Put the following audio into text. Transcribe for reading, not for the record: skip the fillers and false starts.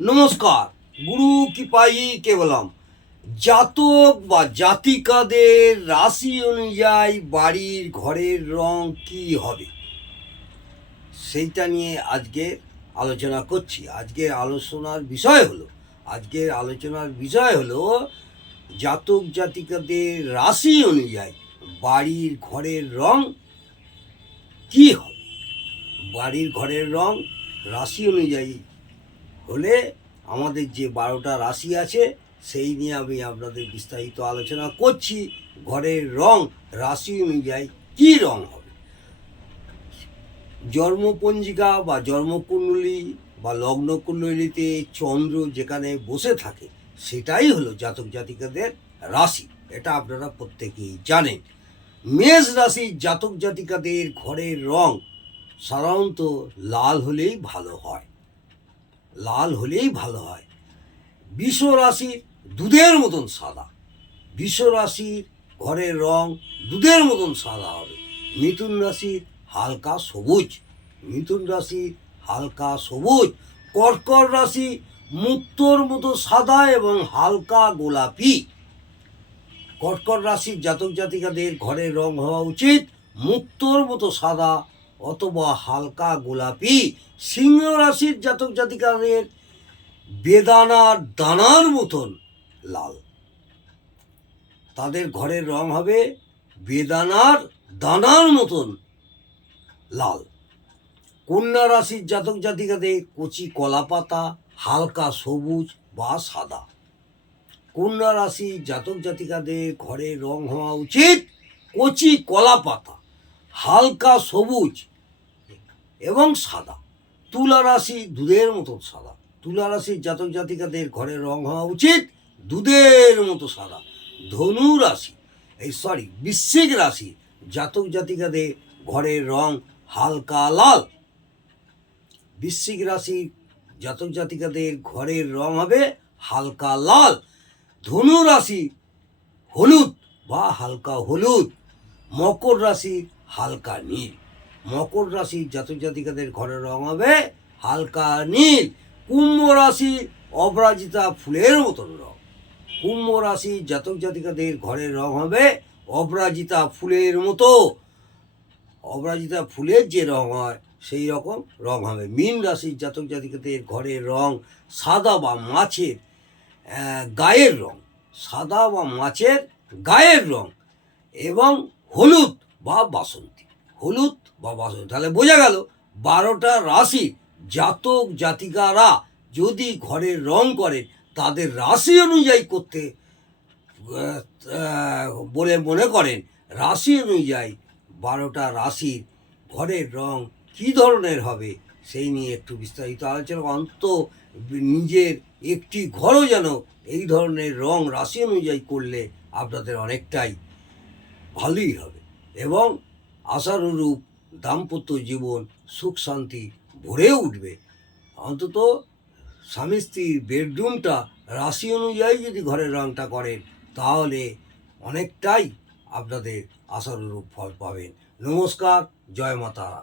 নমস্কার। গুরু কৃপাই কেবলম। জাতক বা জাতিকাদের রাশি অনুযায়ী বাড়ির ঘরের রং কি হবে সেইটা নিয়ে আজকে আলোচনা করছি। আজকের আলোচনার বিষয় হলো জাতক জাতিকাদের রাশি অনুযায়ী বাড়ির ঘরের রং কি হবে। বাড়ির ঘরের রং রাশি অনুযায়ী হলে আমাদের যে 12টা রাশি আছে সেই নিয়ে আমি আপনাদের বিস্তারিত আলোচনা করছি। ঘরের রং রাশি অনুযায়ী কী রং হবে। জন্মপঞ্জিকা বা জন্মকুণ্ডলী বা লগ্নকুণ্ডলীতে চন্দ্র যেখানে বসে থাকে সেটাই হলো জাতক জাতিকাদের রাশি। এটা আপনারা প্রত্যেকেই জানেন। মেষ রাশির জাতক জাতিকাদের ঘরের রং সাধারণত লাল হলেই ভালো হয়। বৃষ রাশির দুধের মতন সাদা। বৃষ রাশির ঘরের রং দুধের মতন সাদা হবে। মিথুন রাশির হালকা সবুজ। কর্কট রাশি মুক্তোর মতো সাদা এবং হালকা গোলাপি। কর্কট রাশির জাতক জাতিকাদের ঘরের রং হওয়া উচিত মুক্তোর মতো সাদা অথবা হালকা গোলাপি। সিংহ রাশির জাতক জাতিকাদের বেদানার দানার মতন লাল। তাদের ঘরের রং হবে বেদানার দানার মতন লাল। কন্যা রাশির জাতক জাতিকাদের কচি কলা পাতা হালকা সবুজ বা সাদা। কন্যা রাশির জাতক জাতিকাদের ঘরের রং হওয়া উচিত কচি কলা পাতা হালকা সবুজ এবং সাদা। তুলা রাশি দুধের মতো সাদা। তুলা রাশির জাতক জাতিকাদের ঘরের রং হওয়া উচিত দুধের মতো সাদা। বৃশ্চিক রাশি জাতক জাতিকাদের ঘরের রং হালকা লাল। বৃশ্চিক রাশি জাতক জাতিকাদের ঘরের রং হবে হালকা লাল। ধনু রাশি হলুদ বা হালকা হলুদ। মকর রাশি হালকা নীল। মকর রাশির জাতক জাতিকাদের ঘরের রং হবে হালকা নীল। কুম্ভ রাশি অপরাজিতা ফুলের মতন রং। কুম্ভ রাশির জাতক জাতিকাদের ঘরের রং হবে অপরাজিতা ফুলের মতো। অপরাজিতা ফুলের যে রং হয় সেই রকম রং হবে। মীন রাশির জাতক জাতিকাদের ঘরের রং সাদা বা মাছের গায়ের রং এবং হলুদ বা বাসন্তী। তাহলে বোঝা গেল 12টা রাশি জাতক জাতিকারা যদি ঘরের রং করেন তাদের রাশি অনুযায়ী করতে বলে মনে করেন রাশি অনুযায়ী 12টা রাশির ঘরের রং কী ধরনের হবে সেই নিয়ে একটু বিস্তারিত আলোচনা। অন্তত নিজের একটি ঘরও যেন এই ধরনের রং রাশি অনুযায়ী করলে আপনাদের অনেকটাই ভালোই হবে এবং আশানুরূপ দাম্পত্য জীবন সুখ শান্তি ভরে উঠবে। অন্তত স্বামী স্ত্রীর বেডরুমটা রাশি অনুযায়ী যদি ঘরের রংটা করেন তাহলে অনেকটাই আপনাদের আশানুরূপ ফল পাবেন। নমস্কার, জয় মা তারা।